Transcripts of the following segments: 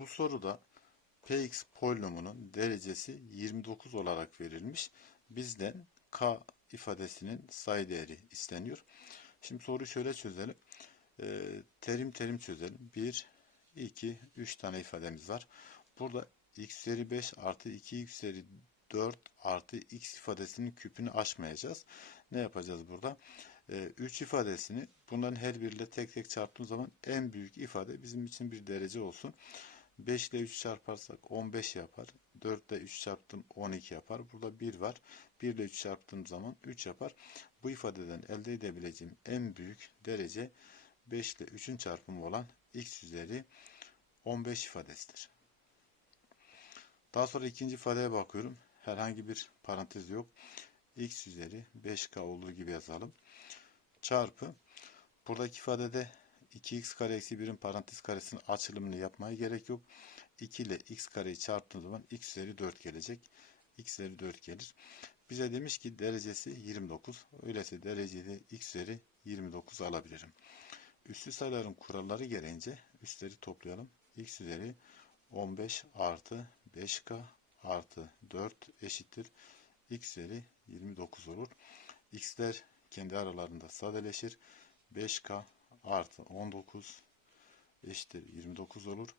Bu soruda Px polinomunun derecesi 29 olarak verilmiş. Bizden k ifadesinin sayı değeri isteniyor. Şimdi soruyu şöyle çözelim. Ee, terim terim çözelim. 1, 2, 3 tane ifademiz var. Burada x üzeri 5 artı 2 x üzeri 4 artı x ifadesinin küpünü aşmayacağız. Ne yapacağız burada? 3 ifadesini bunların her biriyle tek tek çarptığım zaman en büyük ifade bizim için bir derece olsun. 5 ile 3 çarparsak 15 yapar. 4 ile 3 çarptım 12 yapar. Burada 1 var. 1 ile 3 çarptığım zaman 3 yapar. Bu ifadeden elde edebileceğim en büyük derece 5 ile 3'ün çarpımı olan x üzeri 15 ifadesidir. Daha sonra ikinci ifadeye bakıyorum. Herhangi bir parantez yok. x üzeri 5k olduğu gibi yazalım. Çarpı. Buradaki ifadede 2x kare eksi 1'in parantez karesinin açılımını yapmaya gerek yok. 2 ile x kareyi çarptığım zaman x üzeri 4 gelecek. x üzeri 4 gelir. Bize demiş ki derecesi 29. Öyleyse derecede x üzeri 29 alabilirim. Üstü sayıların kuralları gereğince üstleri toplayalım. x üzeri 15 artı 5k artı 4 eşittir. x üzeri 29 olur. x'ler kendi aralarında sadeleşir. 5k artı 19 eşittir 29 olur.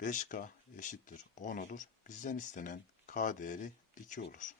5k eşittir 10 olur. Bizden istenen k değeri 2 olur.